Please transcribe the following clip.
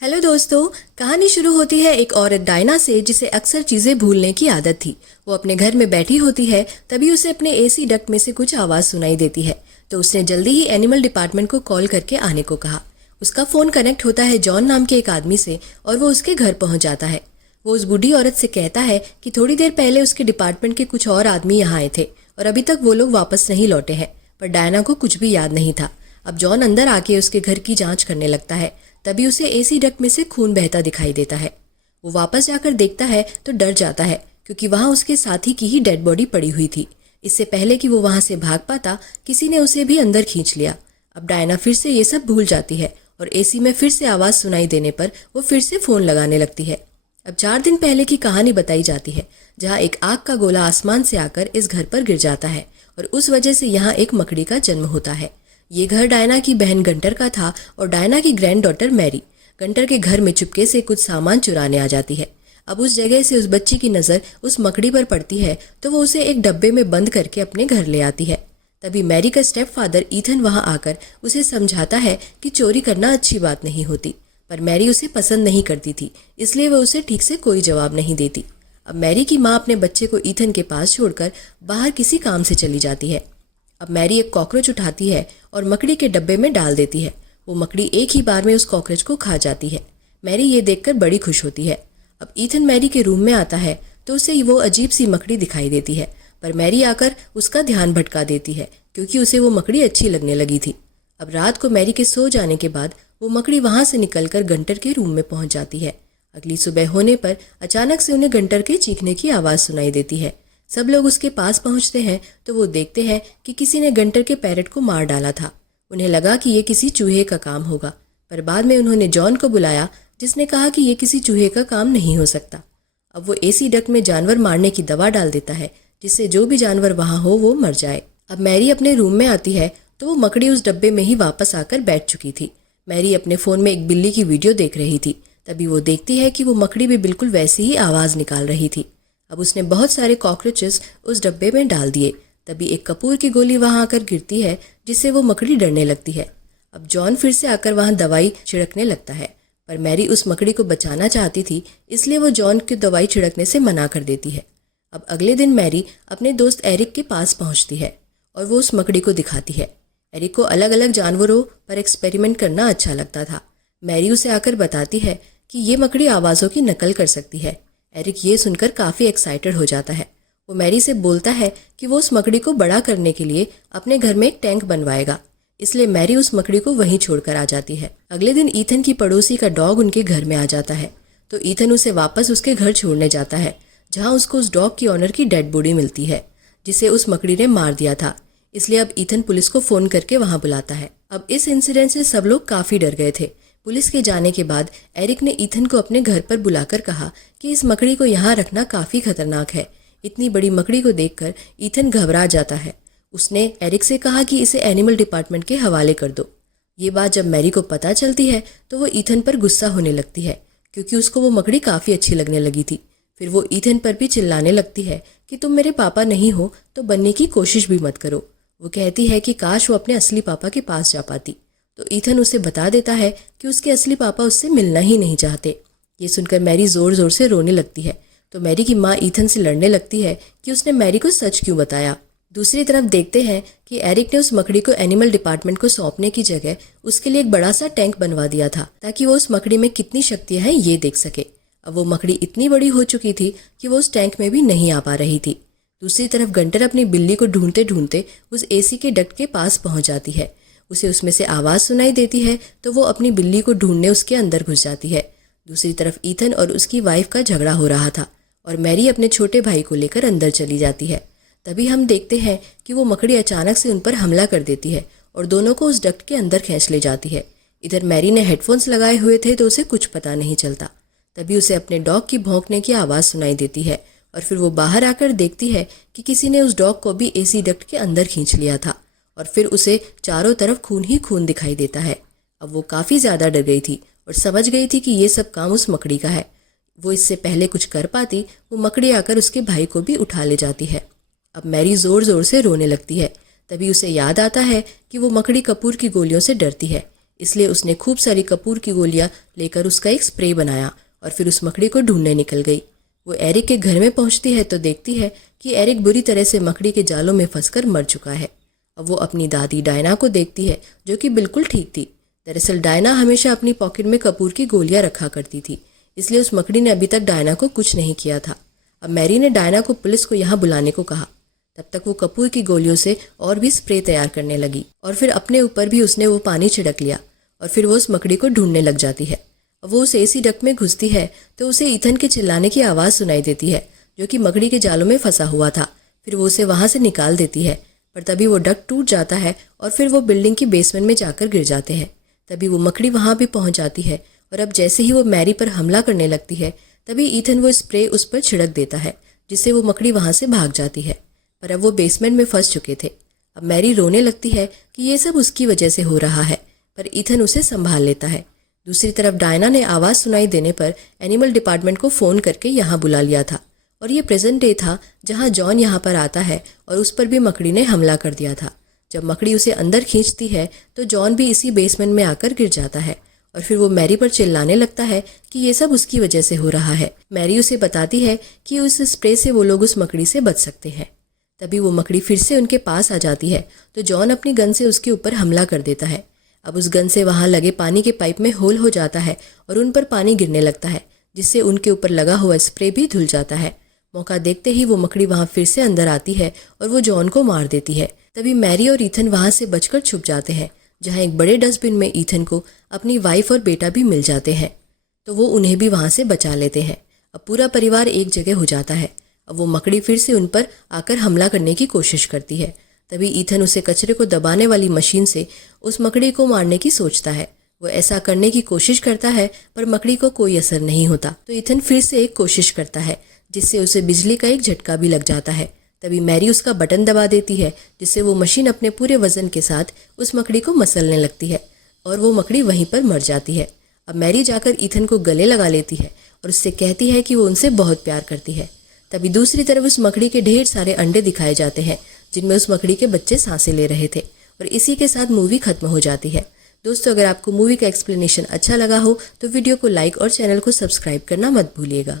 Hello दोस्तों। कहानी शुरू होती है एक औरत डायना से जिसे अक्सर चीज़ें भूलने की आदत थी। वो अपने घर में बैठी होती है, तभी उसे अपने एसी डक्ट में से कुछ आवाज़ सुनाई देती है। तो उसने जल्दी ही एनिमल डिपार्टमेंट को कॉल करके आने को कहा। उसका फ़ोन कनेक्ट होता है जॉन नाम के एक आदमी से और वो उसके घर पहुंच जाता है। वो उस बूढ़ी औरत से कहता है कि थोड़ी देर पहले उसके डिपार्टमेंट के कुछ और आदमी यहाँ आए थे और अभी तक वो लोग वापस नहीं लौटे हैं। पर डायना को कुछ भी याद नहीं था। अब जॉन अंदर आके उसके घर की जांच करने लगता है। तभी उसे एसी डक्ट में से खून बहता दिखाई देता है। वो वापस जाकर देखता है तो डर जाता है, क्योंकि वहाँ उसके साथी की ही डेड बॉडी पड़ी हुई थी। इससे पहले कि वो वहाँ से भाग पाता, किसी ने उसे भी अंदर खींच लिया। अब डायना फिर से ये सब भूल जाती है और एसी में फिर से आवाज़ सुनाई देने पर वो फिर से फ़ोन लगाने लगती है। अब 4 दिन पहले की कहानी बताई जाती है, जहाँ एक आग का गोला आसमान से आकर इस घर पर गिर जाता है और उस वजह से यहाँ एक मकड़ी का जन्म होता है। ये घर डायना की बहन गंटर का था और डायना की ग्रैंड डॉटर मैरी गंटर के घर में चुपके से कुछ सामान चुराने आ जाती है। अब उस जगह से उस बच्ची की नज़र उस मकड़ी पर पड़ती है तो वो उसे एक डब्बे में बंद करके अपने घर ले आती है। तभी मैरी का स्टेप फादर ईथन वहाँ आकर उसे समझाता है कि चोरी करना अच्छी बात नहीं होती, पर मैरी उसे पसंद नहीं करती थी, इसलिए वह उसे ठीक से कोई जवाब नहीं देती। अब मैरी की माँ अपने बच्चे को ईथन के पास छोड़कर बाहर किसी काम से चली जाती है। अब मैरी एक कॉकरोच उठाती है और मकड़ी के डब्बे में डाल देती है। वो मकड़ी एक ही बार में उस कॉकरोच को खा जाती है। मैरी ये देखकर बड़ी खुश होती है। अब ईथन मैरी के रूम में आता है तो उसे वो अजीब सी मकड़ी दिखाई देती है, पर मैरी आकर उसका ध्यान भटका देती है, क्योंकि उसे वो मकड़ी अच्छी लगने लगी थी। अब रात को मैरी के सो जाने के बाद वो मकड़ी वहाँ से निकलकर गंटर के रूम में पहुँच जाती है। अगली सुबह होने पर अचानक से उन्हें गंटर के चीखने की आवाज़ सुनाई देती है। सब लोग उसके पास पहुंचते हैं तो वो देखते हैं कि किसी ने गंटर के पैरट को मार डाला था। उन्हें लगा कि ये किसी चूहे का काम होगा, पर बाद में उन्होंने जॉन को बुलाया, जिसने कहा कि ये किसी चूहे का काम नहीं हो सकता। अब वो एसी डक्ट में जानवर मारने की दवा डाल देता है, जिससे जो भी जानवर वहाँ हो वो मर जाए। अब मैरी अपने रूम में आती है तो वो मकड़ी उस डब्बे में ही वापस आकर बैठ चुकी थी। मैरी अपने फ़ोन में एक बिल्ली की वीडियो देख रही थी। तभी वो देखती है कि वो मकड़ी भी बिल्कुल वैसी ही आवाज़ निकाल रही थी। अब उसने बहुत सारे कॉकरोचेस उस डब्बे में डाल दिए। तभी एक कपूर की गोली वहां आकर गिरती है, जिससे वो मकड़ी डरने लगती है। अब जॉन फिर से आकर वहां दवाई छिड़कने लगता है, पर मैरी उस मकड़ी को बचाना चाहती थी, इसलिए वो जॉन की दवाई छिड़कने से मना कर देती है। अब अगले दिन मैरी अपने दोस्त एरिक के पास पहुंचती है और वो उस मकड़ी को दिखाती है। एरिक को अलग अलग जानवरों पर एक्सपेरिमेंट करना अच्छा लगता था। मैरी उसे आकर बताती है कि ये मकड़ी आवाज़ों की नकल कर सकती है। एरिक ये सुनकर काफ़ी एक्साइटेड हो जाता है। वो मैरी से बोलता है कि वो उस मकड़ी को बड़ा करने के लिए अपने घर में एक टैंक बनवाएगा, इसलिए मैरी उस मकड़ी को वहीं छोड़कर आ जाती है। अगले दिन ईथन की पड़ोसी का डॉग उनके घर में आ जाता है, तो ईथन उसे वापस उसके घर छोड़ने जाता है, जहाँ उसको उस डॉग की ऑनर की डेड बॉडी मिलती है, जिसे उस मकड़ी ने मार दिया था। इसलिए अब ईथन पुलिस को फ़ोन करके वहाँ बुलाता है। अब इस इंसिडेंट से सब लोग काफ़ी डर गए थे। पुलिस के जाने के बाद एरिक ने ईथन को अपने घर पर बुलाकर कहा कि इस मकड़ी को यहाँ रखना काफ़ी खतरनाक है। इतनी बड़ी मकड़ी को देखकर ईथन घबरा जाता है। उसने एरिक से कहा कि इसे एनिमल डिपार्टमेंट के हवाले कर दो। ये बात जब मैरी को पता चलती है तो वो ईथन पर गुस्सा होने लगती है, क्योंकि उसको वो मकड़ी काफ़ी अच्छी लगने लगी थी। फिर वो ईथन पर भी चिल्लाने लगती है कि तुम मेरे पापा नहीं हो तो बनने की कोशिश भी मत करो। वो कहती है कि काश वो अपने असली पापा के पास जा पाती। तो ईथन उसे बता देता है कि उसके असली पापा उससे मिलना ही नहीं चाहते। ये सुनकर मैरी ज़ोर ज़ोर से रोने लगती है, तो मैरी की माँ ईथन से लड़ने लगती है कि उसने मैरी को सच क्यों बताया। दूसरी तरफ देखते हैं कि एरिक ने उस मकड़ी को एनिमल डिपार्टमेंट को सौंपने की जगह उसके लिए एक बड़ा सा टैंक बनवा दिया था, ताकि वो उस मकड़ी में कितनी शक्तियाँ हैं ये देख सके। अब वो मकड़ी इतनी बड़ी हो चुकी थी कि वो उस टैंक में भी नहीं आ पा रही थी। दूसरी तरफ गंटर अपनी बिल्ली को ढूंढते ढूंढते उस एसी के डक्ट के पास पहुंच जाती है। उसे उसमें से आवाज़ सुनाई देती है तो वो अपनी बिल्ली को ढूंढने उसके अंदर घुस जाती है। दूसरी तरफ ईथन और उसकी वाइफ का झगड़ा हो रहा था और मैरी अपने छोटे भाई को लेकर अंदर चली जाती है। तभी हम देखते हैं कि वो मकड़ी अचानक से उन पर हमला कर देती है और दोनों को उस डक्ट के अंदर खींच ले जाती है। इधर मैरी ने हेडफोन्स लगाए हुए थे तो उसे कुछ पता नहीं चलता। तभी उसे अपने डॉग की भौंकने की आवाज़ सुनाई देती है और फिर वो बाहर आकर देखती है कि किसी ने उस डॉग को भी एसी डक्ट के अंदर खींच लिया था और फिर उसे चारों तरफ खून ही खून दिखाई देता है। अब वो काफ़ी ज़्यादा डर गई थी और समझ गई थी कि ये सब काम उस मकड़ी का है। वो इससे पहले कुछ कर पाती, वो मकड़ी आकर उसके भाई को भी उठा ले जाती है। अब मैरी ज़ोर ज़ोर से रोने लगती है। तभी उसे याद आता है कि वो मकड़ी कपूर की गोलियों से डरती है, इसलिए उसने खूब सारी कपूर की गोलियां लेकर उसका एक स्प्रे बनाया और फिर उस मकड़ी को ढूंढने निकल गई। वो एरिक के घर में पहुंचती है तो देखती है कि एरिक बुरी तरह से मकड़ी के जालों में फंसकर मर चुका है। अब वो अपनी दादी डायना को देखती है जो कि बिल्कुल ठीक थी। दरअसल डायना हमेशा अपनी पॉकेट में कपूर की गोलियां रखा करती थी, इसलिए उस मकड़ी ने अभी तक डायना को कुछ नहीं किया था। अब मैरी ने डायना को पुलिस को यहाँ बुलाने को कहा। तब तक वो कपूर की गोलियों से और भी स्प्रे तैयार करने लगी और फिर अपने ऊपर भी उसने वो पानी छिड़क लिया और फिर वो उस मकड़ी को ढूंढने लग जाती है। अब वो उस एसी डक्ट में घुसती है तो उसे ईथन के चिल्लाने की आवाज़ सुनाई देती है जो कि मकड़ी के जालों में फंसा हुआ था। फिर वो उसे वहाँ से निकाल देती है, पर तभी वो डक्ट टूट जाता है और फिर वो बिल्डिंग की बेसमेंट में जाकर गिर जाते हैं। तभी वो मकड़ी वहाँ भी पहुँच जाती है और अब जैसे ही वो मैरी पर हमला करने लगती है तभी ईथन वो स्प्रे उस पर छिड़क देता है, जिससे वो मकड़ी वहाँ से भाग जाती है। पर अब वो बेसमेंट में फंस चुके थे। अब मैरी रोने लगती है कि ये सब उसकी वजह से हो रहा है, पर ईथन उसे संभाल लेता है। दूसरी तरफ डायना ने आवाज़ सुनाई देने पर एनिमल डिपार्टमेंट को फ़ोन करके यहाँ बुला लिया था और ये प्रेजेंट डे था जहाँ जॉन यहाँ पर आता है और उस पर भी मकड़ी ने हमला कर दिया था। जब मकड़ी उसे अंदर खींचती है तो जॉन भी इसी बेसमेंट में आकर गिर जाता है और फिर वो मैरी पर चिल्लाने लगता है कि ये सब उसकी वजह से हो रहा है। मैरी उसे बताती है कि उस स्प्रे से वो लोग उस मकड़ी से बच सकते हैं। तभी वो मकड़ी फिर से उनके पास आ जाती है तो जॉन अपनी गन से उसके ऊपर हमला कर देता है। अब उस गन से वहाँ लगे पानी के पाइप में होल हो जाता है और उन पर पानी गिरने लगता है, जिससे उनके ऊपर लगा हुआ स्प्रे भी धुल जाता है। मौका देखते ही वो मकड़ी वहाँ फिर से अंदर आती है और वो जॉन को मार देती है। तभी मैरी और ईथन वहाँ से बचकर छुप जाते हैं, जहाँ एक बड़े डस्टबिन में ईथन को अपनी वाइफ और बेटा भी मिल जाते हैं, तो वो उन्हें भी वहाँ से बचा लेते हैं। अब पूरा परिवार एक जगह हो जाता है। अब वो मकड़ी फिर से उन पर आकर हमला करने की कोशिश करती है। तभी ईथन उसे कचरे को दबाने वाली मशीन से उस मकड़ी को मारने की सोचता है। वो ऐसा करने की कोशिश करता है पर मकड़ी को कोई असर नहीं होता, तो ईथन फिर से एक कोशिश करता है जिससे उसे बिजली का एक झटका भी लग जाता है। तभी मैरी उसका बटन दबा देती है, जिससे वो मशीन अपने पूरे वजन के साथ उस मकड़ी को मसलने लगती है और वो मकड़ी वहीं पर मर जाती है। अब मैरी जाकर ईथन को गले लगा लेती है और उससे कहती है कि वो उनसे बहुत प्यार करती है। तभी दूसरी तरफ उस मकड़ी के ढेर सारे अंडे दिखाए जाते हैं जिनमें उस मकड़ी के बच्चे सांसें ले रहे थे और इसी के साथ मूवी खत्म हो जाती है। दोस्तों, अगर आपको मूवी का एक्सप्लेनेशन अच्छा लगा हो तो वीडियो को लाइक और चैनल को सब्सक्राइब करना मत भूलिएगा।